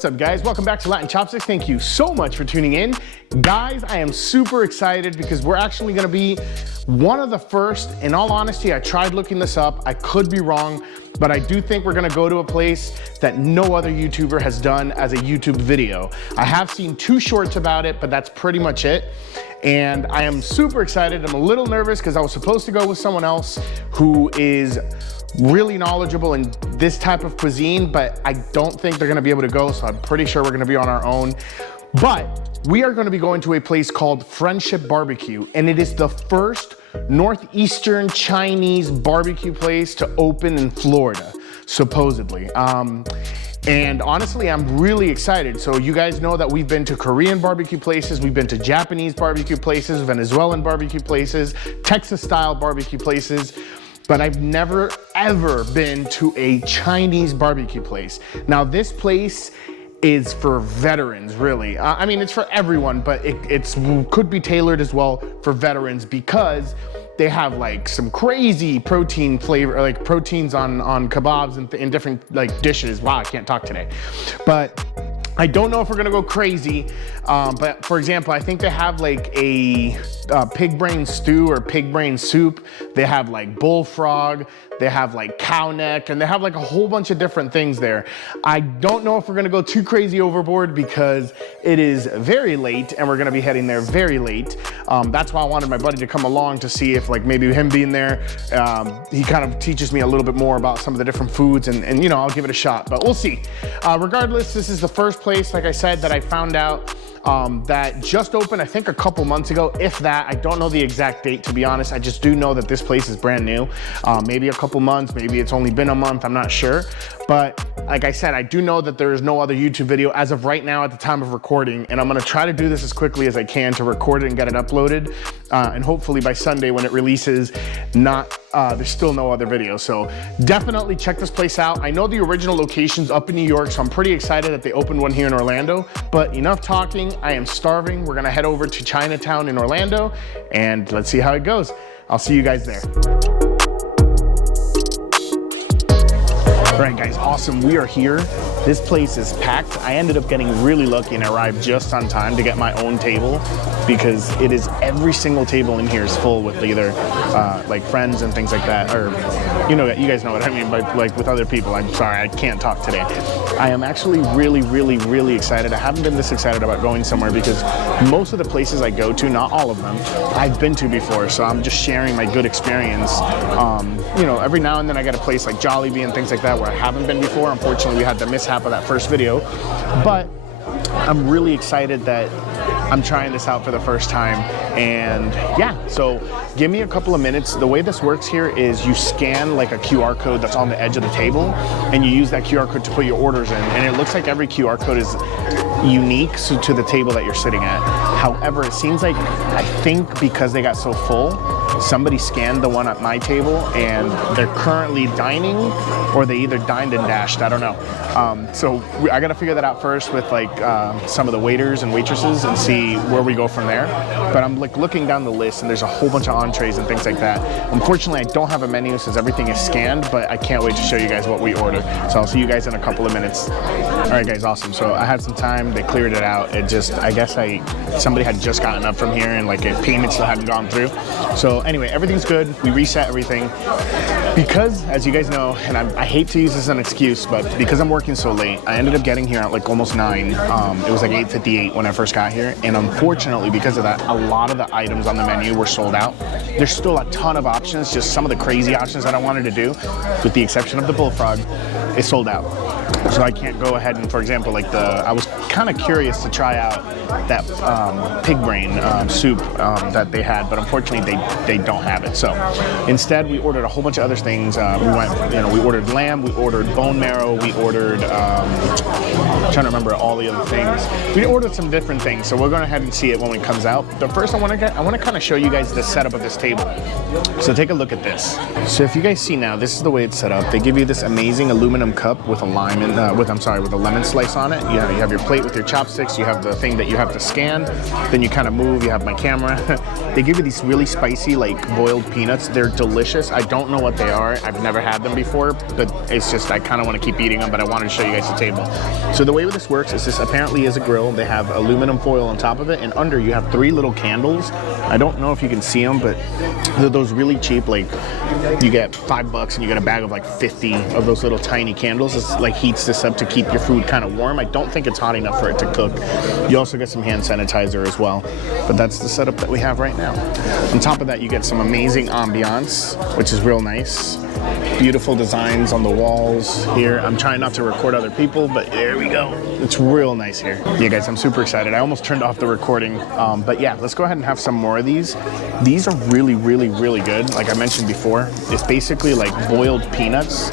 What's up, guys? Welcome back to Latin Chopsticks. Thank you so much for tuning in. Guys, I am super excited because we're actually gonna be one of the first. In all honesty, I tried looking this up. I could be wrong, but I do think we're gonna go to a place that no other YouTuber has done as a YouTube video. I have seen 2 shorts about it, but that's pretty much it. And I am super excited. I'm a little nervous because I was supposed to go with someone else who is really knowledgeable in this type of cuisine, but I don't think they're gonna be able to go, so I'm pretty sure we're gonna be on our own. But we are gonna be going to a place called Friendship Barbecue, and it is the first Northeastern Chinese barbecue place to open in Florida, supposedly. And honestly, I'm really excited. So you guys know that we've been to Korean barbecue places, we've been to Japanese barbecue places, Venezuelan barbecue places, Texas style barbecue places, but I've never ever been to a Chinese barbecue place. Now this place is for veterans, really. I mean, it's for everyone, but it could be tailored as well for veterans because they have like some crazy protein flavor, like proteins on kebabs and in different like dishes. Wow, I can't talk today. But I don't know if we're gonna go crazy, but for example, I think they have like a pig brain stew or pig brain soup. They have like bullfrog, they have like cow neck, and they have like a whole bunch of different things there. I don't know if we're gonna go too crazy overboard because it is very late and we're gonna be heading there very late. That's why I wanted my buddy to come along to see if like maybe him being there, he kind of teaches me a little bit more about some of the different foods and you know, I'll give it a shot, but we'll see. Regardless, this is the first place, like I said, that I found out that just opened, I think a couple months ago, if that. I don't know the exact date, to be honest. I just do know that this place is brand new. Maybe a couple months, maybe it's only been a month, I'm not sure. But like I said, I do know that there is no other YouTube video as of right now at the time of recording, and I'm gonna try to do this as quickly as I can to record it and get it uploaded. And hopefully by Sunday when it releases, there's still no other video. So definitely check this place out. I know the original location's up in New York, so I'm pretty excited that they opened one here in Orlando, but enough talking, I am starving. We're gonna head over to Chinatown in Orlando and let's see how it goes. I'll see you guys there. All right, guys, awesome. We are here. This place is packed. I ended up getting really lucky and arrived just on time to get my own table because it is every single table in here is full with either like friends and things like that, or you know, you guys know what I mean by like with other people. I'm sorry, I can't talk today. I am actually really excited. I haven't been this excited about going somewhere because most of the places I go to, not all of them, I've been to before. So I'm just sharing my good experience. You know, every now and then I get a place like Jollibee and things like that where I haven't been before. Unfortunately, we had the mishap of that first video, but I'm really excited that I'm trying this out for the first time. And yeah, so give me a couple of minutes. The way this works here is you scan like a QR code that's on the edge of the table and you use that QR code to put your orders in. And it looks like every QR code is unique to the table that you're sitting at. However, it seems like, I think because they got so full, somebody scanned the one at my table and they're currently dining, or they either dined and dashed, I don't know. So I gotta figure that out first with like some of the waiters and waitresses and see where we go from there. But I'm like looking down the list and there's a whole bunch of entrees and things like that. Unfortunately, I don't have a menu since everything is scanned, but I can't wait to show you guys what we ordered. So I'll see you guys in a couple of minutes. All right, guys, awesome. So I had some time, they cleared it out. It just, I guess somebody had just gotten up from here and like a payment still hadn't gone through. So anyway, everything's good. We reset everything because, as you guys know, and I hate to use this as an excuse, but because I'm working so late, I ended up getting here at like almost 9. It was like 8:58 when I first got here. And unfortunately, because of that, a lot of the items on the menu were sold out. There's still a ton of options, just some of the crazy options that I wanted to do, with the exception of the bullfrog, is sold out. So I can't go ahead and, for example, like I was kind of curious to try out that pig brain soup that they had, but unfortunately they don't have it. So instead we ordered a whole bunch of other things. We ordered lamb, we ordered bone marrow, we ordered, I'm trying to remember all the other things. We ordered some different things, so we're going to head and see it when it comes out. But first I want to kind of show you guys the setup of this table. So take a look at this. So if you guys see now, this is the way it's set up. They give you this amazing aluminum cup with a lime with a lemon slice on it. You have your plate plate with your chopsticks. You have the thing that you have to scan. Then you kind of move. You have my camera. They give you these really spicy, like boiled peanuts. They're delicious. I don't know what they are. I've never had them before, but it's just I kind of want to keep eating them. But I wanted to show you guys the table. So the way this works is this apparently is a grill. They have aluminum foil on top of it, and under you have 3 little candles. I don't know if you can see them, but they're those really cheap. Like you get $5 and you get a bag of like 50 of those little tiny candles. It's like heats this up to keep your food kind of warm. I don't think it's hot enough for it to cook. You also get some hand sanitizer as well, but that's the setup that we have right now. On top of that, you get some amazing ambiance, which is real nice. Beautiful designs on the walls here. I'm trying not to record other people, but there we go. It's real nice here. Yeah, guys, I'm super excited. I almost turned off the recording, but yeah, let's go ahead and have some more of these. These are really, really, really good. Like I mentioned before, it's basically like boiled peanuts,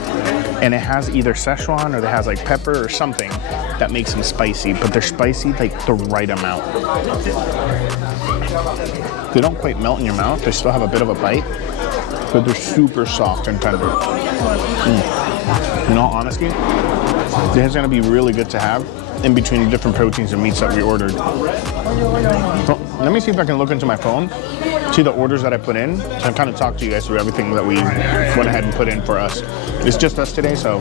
and it has either Szechuan or it has like pepper or something that makes them spicy, but they're spicy like the right amount. They don't quite melt in your mouth. They still have a bit of a bite, but they're super soft and tender. In all honesty, this is gonna be really good to have in between the different proteins and meats that we ordered. So, let me see if I can look into my phone, see the orders that I put in, and kind of talk to you guys through everything that we went ahead and put in for us. It's just us today, so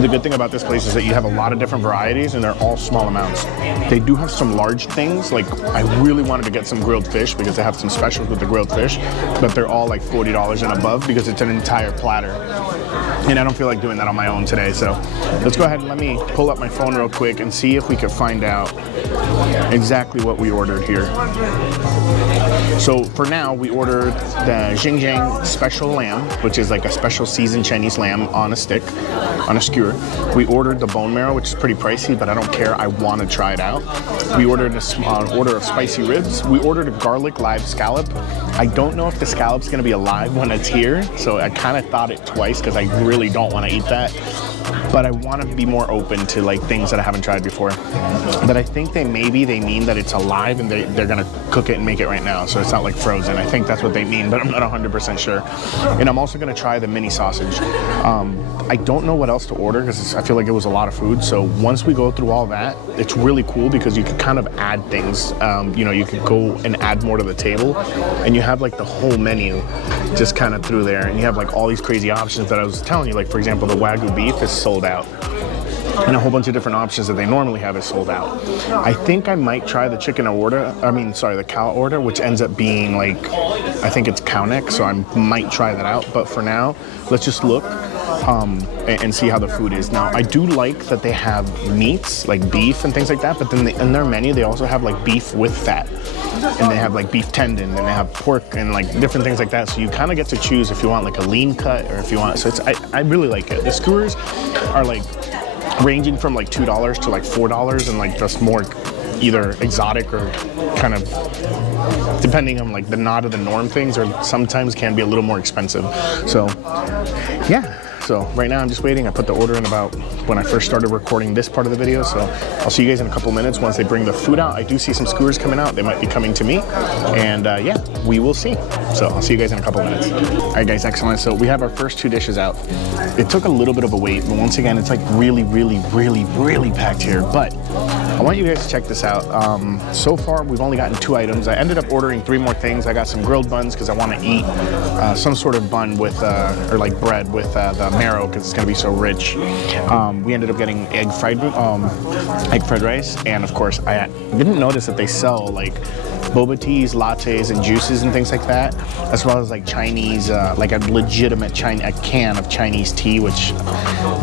the good thing about this place is that you have a lot of different varieties and they're all small amounts. They do have some large things, like I really wanted to get some grilled fish because they have some specials with the grilled fish, but they're all like $40 and above because it's an entire platter. And I don't feel like doing that on my own today, so let's go ahead and let me pull up my phone real quick and see if we could find out exactly what we ordered here. So for now, we ordered the Xinjiang special lamb, which is like a special seasoned Chinese lamb on a stick, on a skewer. We ordered the bone marrow, which is pretty pricey, but I don't care. I want to try it out. We ordered an order of spicy ribs. We ordered a garlic live scallop. I don't know if the scallop's going to be alive when it's here, so I kind of thought it twice because I really don't want to eat that. But I want to be more open to like things that I haven't tried before. But I think they mean that it's alive and they're gonna cook it and make it right now, so it's not like frozen. I think that's what they mean, but I'm not 100% sure. And I'm also gonna try the mini sausage. I don't know what else to order because I feel like it was a lot of food. So once we go through all that, it's really cool because you can kind of add things. You know, you could go and add more to the table, and you have like the whole menu just kind of through there, and you have like all these crazy options that I was telling you. Like for example, the Wagyu beef is sold out, and a whole bunch of different options that they normally have is sold out. I think I might try the the cow order, which ends up being like, I think it's cow neck, so I might try that out. But for now, let's just look and see how the food is. Now, I do like that they have meats, like beef and things like that, but then in their menu, they also have like beef with fat. And they have like beef tendon, and they have pork and like different things like that. So you kind of get to choose if you want like a lean cut or if you want, so I really like it. The skewers are like ranging from like $2 to like $4, and like just more either exotic or kind of depending on like the not of the norm things, or sometimes can be a little more expensive. So yeah. So right now I'm just waiting. I put the order in about when I first started recording this part of the video. So I'll see you guys in a couple minutes once they bring the food out. I do see some skewers coming out. They might be coming to me. And yeah, we will see. So I'll see you guys in a couple minutes. All right, guys, excellent. So we have our first 2 dishes out. It took a little bit of a wait, but once again, it's like really, really, really, really packed here. But I want you guys to check this out. So far, we've only gotten 2 items. I ended up ordering 3 more things. I got some grilled buns because I want to eat some sort of bun with, or like bread with the marrow because it's going to be so rich. We ended up getting egg fried rice, and of course, I didn't notice that they sell like boba teas, lattes, and juices and things like that, as well as like Chinese, like a legitimate a can of Chinese tea, which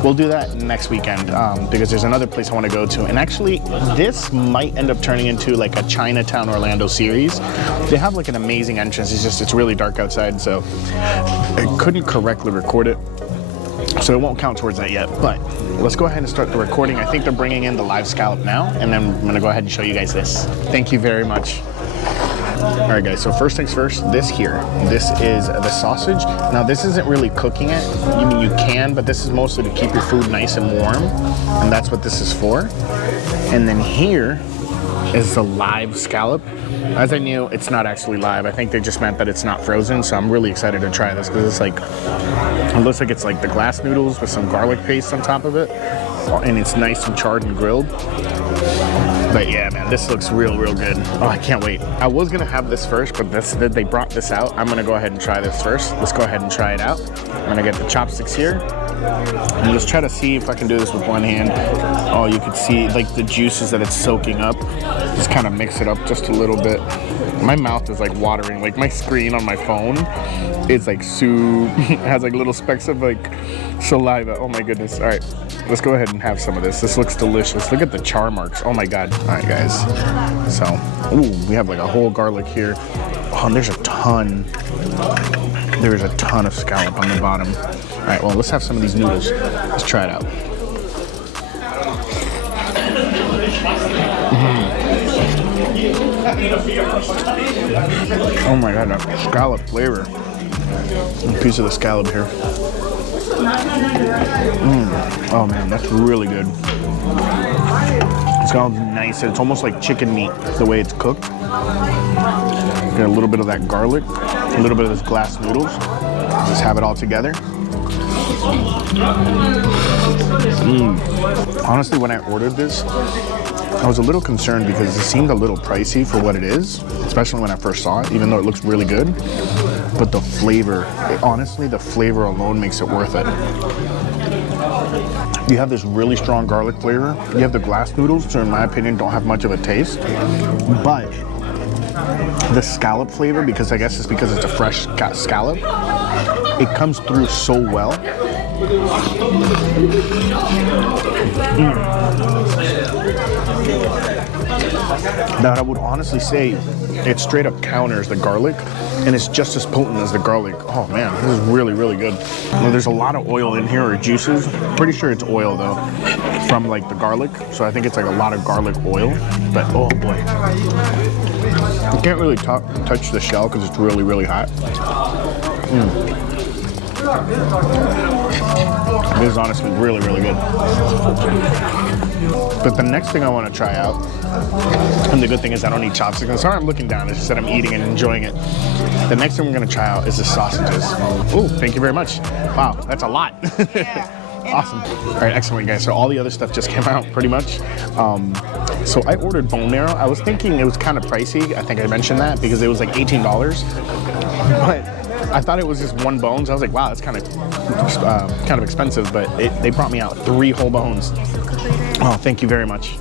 we'll do that next weekend because there's another place I want to go to. And actually, this might end up turning into like a Chinatown Orlando series. They have like an amazing entrance. It's really dark outside, so I couldn't correctly record it. So it won't count towards that yet, but let's go ahead and start the recording. I think they're bringing in the live scallop now, and then I'm gonna go ahead and show you guys this. Thank you very much. All right, guys, so first things first, this is the sausage. Now, this isn't really cooking it. You can, but this is mostly to keep your food nice and warm, and that's what this is for. And then here is the live scallop. As I knew, it's not actually live. I think they just meant that it's not frozen, so I'm really excited to try this because it's like, it looks like it's like the glass noodles with some garlic paste on top of it, and it's nice and charred and grilled. But yeah, man, this looks real good. Oh, I can't wait. I was gonna have this first, but they brought this out. I'm gonna go ahead and try this first. Let's go ahead and try it out. I'm gonna get the chopsticks here. And let's try to see if I can do this with one hand. Oh, you can see like the juices that it's soaking up. Just kind of mix it up just a little bit. My mouth is like watering. Like my screen on my phone is like it has like little specks of like saliva. Oh my goodness. All right, let's go ahead and have some of this. This looks delicious. Look at the char marks. Oh my God. All right, guys. So, ooh, we have like a whole garlic here. Oh, and there's a ton. There's a ton of scallop on the bottom. All right, well, let's have some of these noodles. Let's try it out. Oh my God, that scallop flavor. A piece of the scallop here. Oh man, that's really good. The scallop's nice. It's almost like chicken meat, the way it's cooked. Got a little bit of that garlic, a little bit of this glass noodles. Just have it all together. Honestly, when I ordered this, I was a little concerned because it seemed a little pricey for what it is, especially when I first saw it, even though it looks really good. But the flavor, honestly, the flavor alone makes it worth it. You have this really strong garlic flavor. You have the glass noodles, so in my opinion, don't have much of a taste. But the scallop flavor, because I guess it's because it's a fresh scallop, it comes through so well. That I would honestly say it straight up counters the garlic, and it's just as potent as the garlic. Oh man, this is really good. Well, there's a lot of oil in here, or juices. Pretty sure it's oil though, from like the garlic. So I think it's like a lot of garlic oil. But oh boy, you can't really touch the shell because it's really hot. It is honestly really good. But the next thing I want to try out, and the good thing is I don't need chopsticks. I'm sorry I'm looking down, it's just that I'm eating and enjoying it. The next thing we're going to try out is the sausages. Oh, thank you very much. Wow, that's a lot. Yeah. Awesome. All right, excellent, guys. So all the other stuff just came out pretty much. So I ordered bone marrow. I was thinking it was kind of pricey. I think I mentioned that because it was like $18. But I thought it was just one bone, so I was like, wow, that's kind of expensive. But they brought me out 3 whole bones. Oh, thank you very much.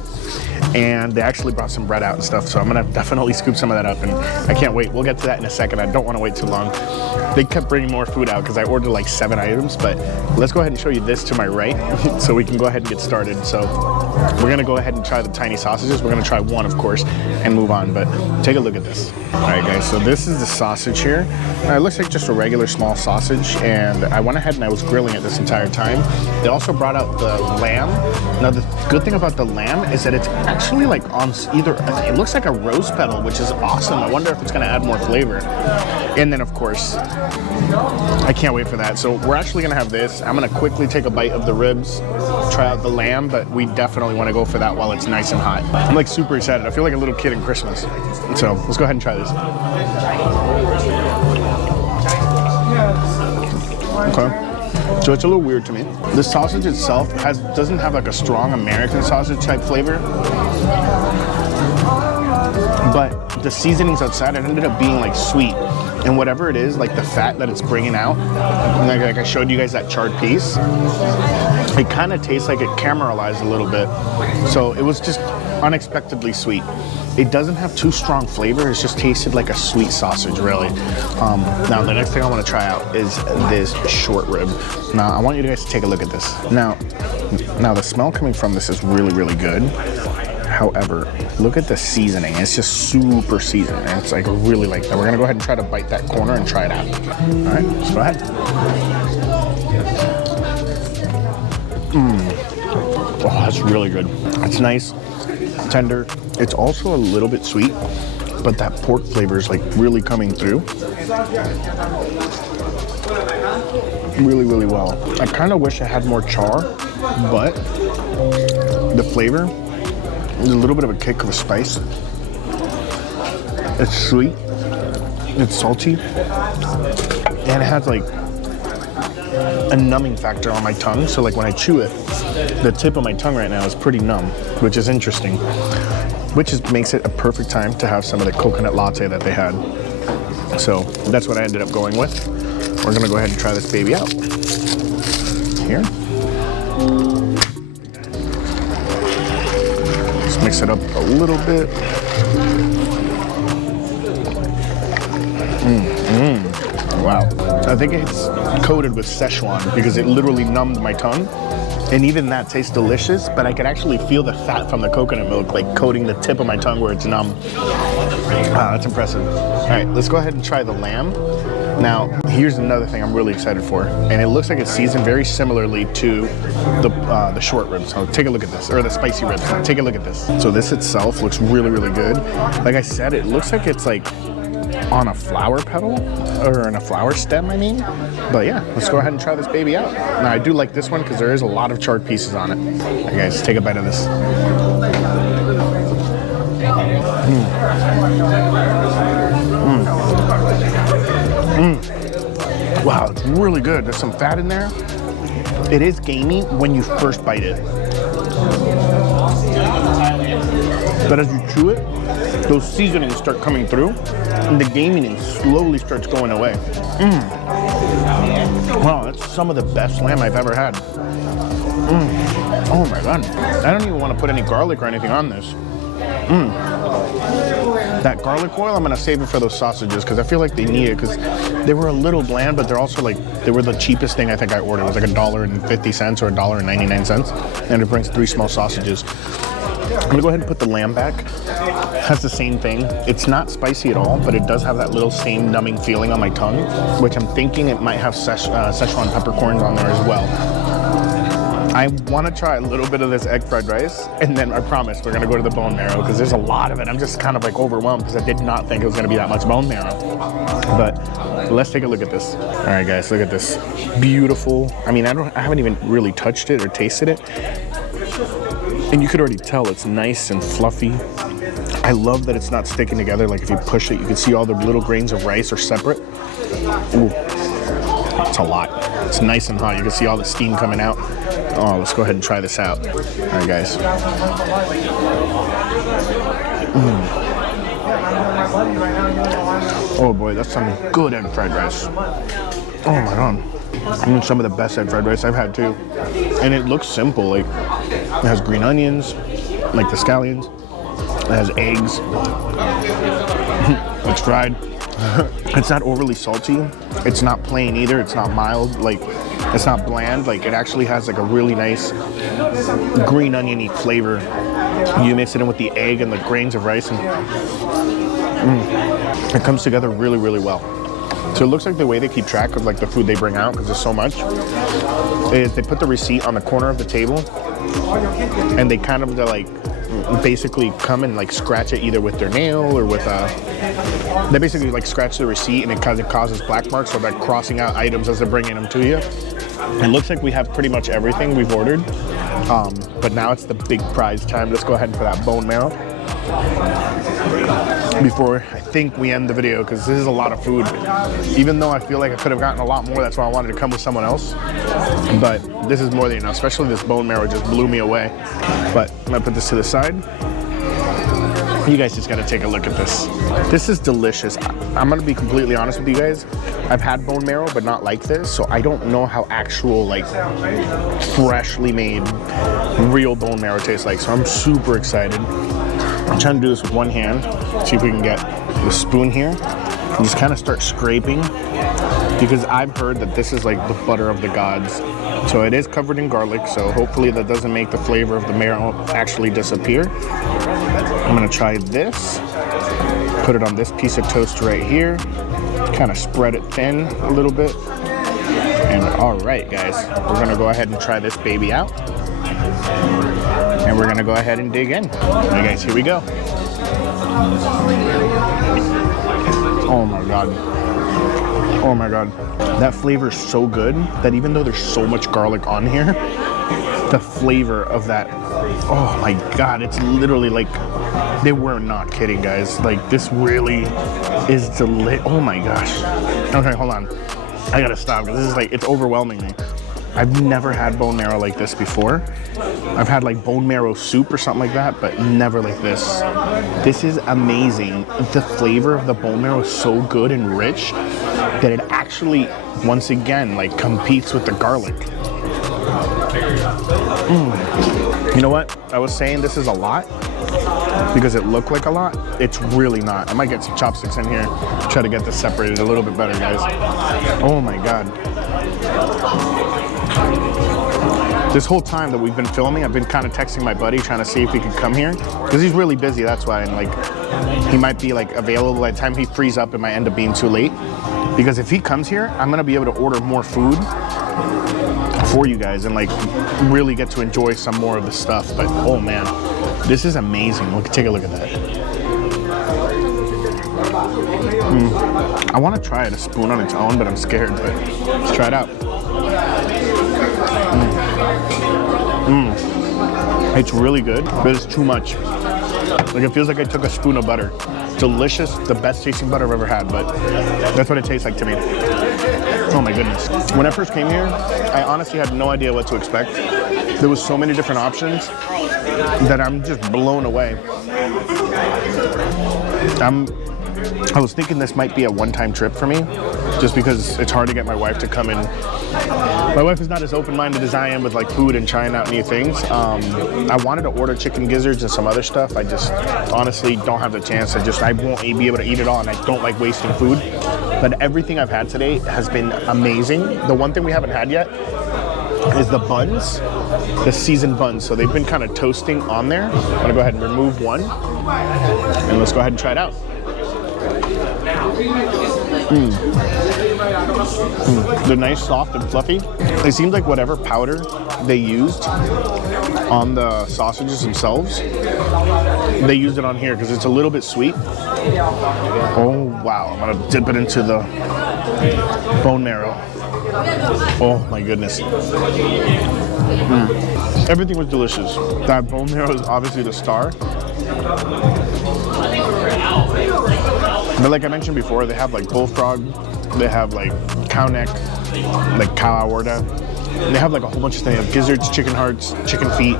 And they actually brought some bread out and stuff, so I'm gonna definitely scoop some of that up, and I can't wait. We'll get to that in a second. I don't want to wait too long. They kept bringing more food out because I ordered like 7 items, but let's go ahead and show you this to my right so we can go ahead and get started. So we're gonna go ahead and try the tiny sausages. We're gonna try one, of course, and move on, but take a look at this. All right, guys, so this is the sausage here. It looks like just a regular small sausage, and I went ahead and I was grilling it this entire time. They also brought out the lamb. Now, the good thing about the lamb is that it's actually like on either, it looks like a rose petal, which is awesome. I wonder if it's gonna add more flavor. And then, of course, I can't wait for that. So we're actually gonna have this. I'm gonna quickly take a bite of the ribs, try out the lamb, but we definitely wanna go for that while it's nice and hot. I'm like super excited. I feel like a little kid in Christmas. So let's go ahead and try this. Okay. So it's a little weird to me. The sausage itself doesn't have like a strong American sausage type flavor, but the seasonings outside, it ended up being like sweet. And whatever it is, like the fat that it's bringing out, like I showed you guys that charred piece, it kind of tastes like it caramelized a little bit. So it was just unexpectedly sweet. It doesn't have too strong flavor. It's just tasted like a sweet sausage, really. Now, the next thing I want to try out is this short rib. Now, I want you guys to take a look at this. Now the smell coming from this is really good. However, look at the seasoning. It's just super seasoned. And it's like really like that. We're gonna go ahead and try to bite that corner and try it out. All right, let's go ahead. Oh, that's really good. It's nice, tender. It's also a little bit sweet, but that pork flavor is like really coming through. Really well. I kind of wish I had more char, but the flavor, there's a little bit of a kick of a spice. It's sweet, it's salty, and it has like a numbing factor on my tongue. So like when I chew it, the tip of my tongue right now is pretty numb, which is interesting. Which makes it a perfect time to have some of the coconut latte that they had. So that's what I ended up going with. We're gonna go ahead and try this baby out. Here. Let's mix it up a little bit. Wow. I think it's coated with Szechuan because it literally numbed my tongue. And even that tastes delicious, but I can actually feel the fat from the coconut milk like coating the tip of my tongue where it's numb. Wow, that's impressive. All right, let's go ahead and try the lamb. Now, here's another thing I'm really excited for, and it looks like it's seasoned very similarly to the short ribs. So take a look at this, or the spicy ribs. Take a look at this. So this itself looks really, really good. Like I said, it looks like it's like on a flower petal, or in a flower stem, I mean. But yeah, let's go ahead and try this baby out. Now, I do like this one because there is a lot of charred pieces on it. Okay, guys, take a bite of this. Wow, it's really good. There's some fat in there. It is gamey when you first bite it. But as you chew it, those seasonings start coming through and the gaminess slowly starts going away. Wow, that's some of the best lamb I've ever had. Oh my God. I don't even want to put any garlic or anything on this. That garlic oil, I'm gonna save it for those sausages because I feel like they need it because they were a little bland, but they're also like, they were the cheapest thing I think I ordered. It was like $1.50 or $1.99, and it brings 3 small sausages. I'm gonna go ahead and put the lamb back. Has the same thing. It's not spicy at all, but it does have that little same numbing feeling on my tongue, which I'm thinking it might have Szechuan peppercorns on there as well. I want to try a little bit of this egg fried rice, and then I promise we're going to go to the bone marrow because there's a lot of it. I'm just kind of like overwhelmed because I did not think it was going to be that much bone marrow. But let's take a look at this. All right, guys, look at this. Beautiful. I mean, I haven't even really touched it or tasted it. And you could already tell it's nice and fluffy. I love that it's not sticking together. Like if you push it, you can see all the little grains of rice are separate. Ooh, it's a lot. It's nice and hot. You can see all the steam coming out. Oh, let's go ahead and try this out. All right, guys. Oh boy, that's some good egg fried rice. Oh my God. Some of the best egg fried rice I've had too. And it looks simple. Like it has green onions, like the scallions. It has eggs. It's fried. It's not overly salty. It's not plain either. It's not mild. Like, it's not bland. Like, it actually has like a really nice green oniony flavor. You mix it in with the egg and the grains of rice, and it comes together really, really well. So it looks like the way they keep track of like the food they bring out, because there's so much, is they put the receipt on the corner of the table, and they kind of like basically come and like scratch it either with their nail or with they basically like scratch the receipt, and it causes black marks, so they're crossing out items as they're bringing them to you. It looks like we have pretty much everything we've ordered, but now it's the big prize time. Let's go ahead and for that bone marrow before I think we end the video, because this is a lot of food. Even though I feel like I could have gotten a lot more, that's why I wanted to come with someone else. But this is more than enough, especially this bone marrow just blew me away. But I'm gonna put this to the side. You guys just gotta take a look at this. This is delicious. I'm gonna be completely honest with you guys. I've had bone marrow, but not like this, so I don't know how actual, like, freshly made, real bone marrow tastes like, so I'm super excited. I'm trying to do this with one hand. See if we can get the spoon here and just kind of start scraping, because I've heard that this is like the butter of the gods. So it is covered in garlic, so hopefully that doesn't make the flavor of the marrow actually disappear. I'm gonna try this, put it on this piece of toast right here, kind of spread it thin a little bit. And all right, guys, we're gonna go ahead and try this baby out. And we're gonna go ahead and dig in. All right, guys, here we go. Oh my God. Oh my God. That flavor is so good that even though there's so much garlic on here, the flavor of that, oh my God, it's literally like, they were not kidding, guys. Like, this really is delicious. Oh my gosh. Okay, hold on. I gotta stop because this is like, it's overwhelming me. I've never had bone marrow like this before. I've had like bone marrow soup or something like that, but never like this. This is amazing. The flavor of the bone marrow is so good and rich that it actually, once again, like competes with the garlic. You know what? I was saying this is a lot because it looked like a lot. It's really not. I might get some chopsticks in here, try to get this separated a little bit better, guys. Oh my God. This whole time that we've been filming, I've been kind of texting my buddy trying to see if he could come here because he's really busy, that's why. And like, he might be like available by the time he frees up. It might end up being too late because if he comes here, I'm gonna be able to order more food for you guys and like really get to enjoy some more of the stuff. But oh man, this is amazing. Look, take a look at that. I want to try it a spoon on its own, but I'm scared. But let's try it out. It's really good, but it's too much. Like it feels like I took a spoon of butter. Delicious, the best tasting butter I've ever had, but that's what it tastes like to me. Oh my goodness. When I first came here, I honestly had no idea what to expect. There was so many different options that I'm just blown away. I was thinking this might be a one-time trip for me, just because it's hard to get my wife to come in. My wife is not as open-minded as I am with like food and trying out new things. I wanted to order chicken gizzards and some other stuff. I just honestly don't have the chance. I won't be able to eat it all, and I don't like wasting food. But everything I've had today has been amazing. The one thing we haven't had yet is the buns, the seasoned buns. So they've been kind of toasting on there. I'm gonna go ahead and remove one, and let's go ahead and try it out. They're nice, soft, and fluffy. It seems like whatever powder they used on the sausages themselves, they used it on here because it's a little bit sweet. Oh wow, I'm gonna dip it into the bone marrow. Oh my goodness. Everything was delicious. That bone marrow is obviously the star. But like I mentioned before, they have like bullfrog, they have like cow neck, like cow aorta. They have like a whole bunch of things. They have gizzards, chicken hearts, chicken feet,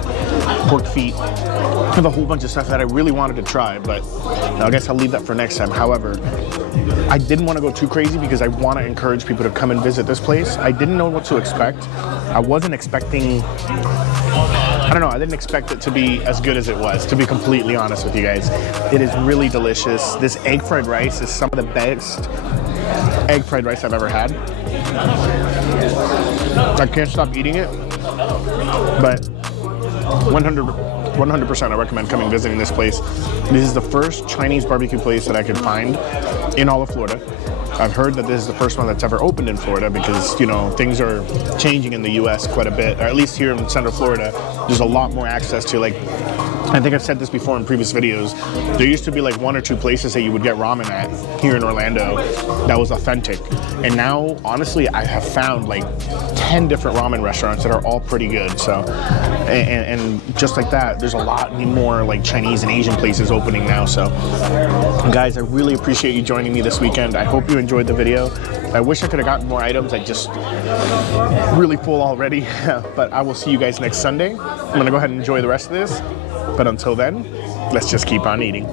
pork feet. They have a whole bunch of stuff that I really wanted to try, but I guess I'll leave that for next time. However, I didn't want to go too crazy because I want to encourage people to come and visit this place. I didn't know what to expect. I wasn't expecting, I don't know, I didn't expect it to be as good as it was, to be completely honest with you guys. It is really delicious. This egg fried rice is some of the best egg fried rice I've ever had. I can't stop eating it, but 100% I recommend coming visiting this place. This is the first Chinese barbecue place that I could find in all of Florida. I've heard that this is the first one that's ever opened in Florida because, you know, things are changing in the US quite a bit, or at least here in Central Florida. There's a lot more access to, like, I think I've said this before in previous videos, there used to be like 1 or 2 places that you would get ramen at here in Orlando that was authentic. And now, honestly, I have found like 10 different ramen restaurants that are all pretty good. So, and just like that, there's a lot more like Chinese and Asian places opening now. So, guys, I really appreciate you joining me this weekend. I hope you enjoyed the video. I wish I could have gotten more items. I just really full already, but I will see you guys next Sunday. I'm gonna go ahead and enjoy the rest of this. But until then, let's just keep on eating.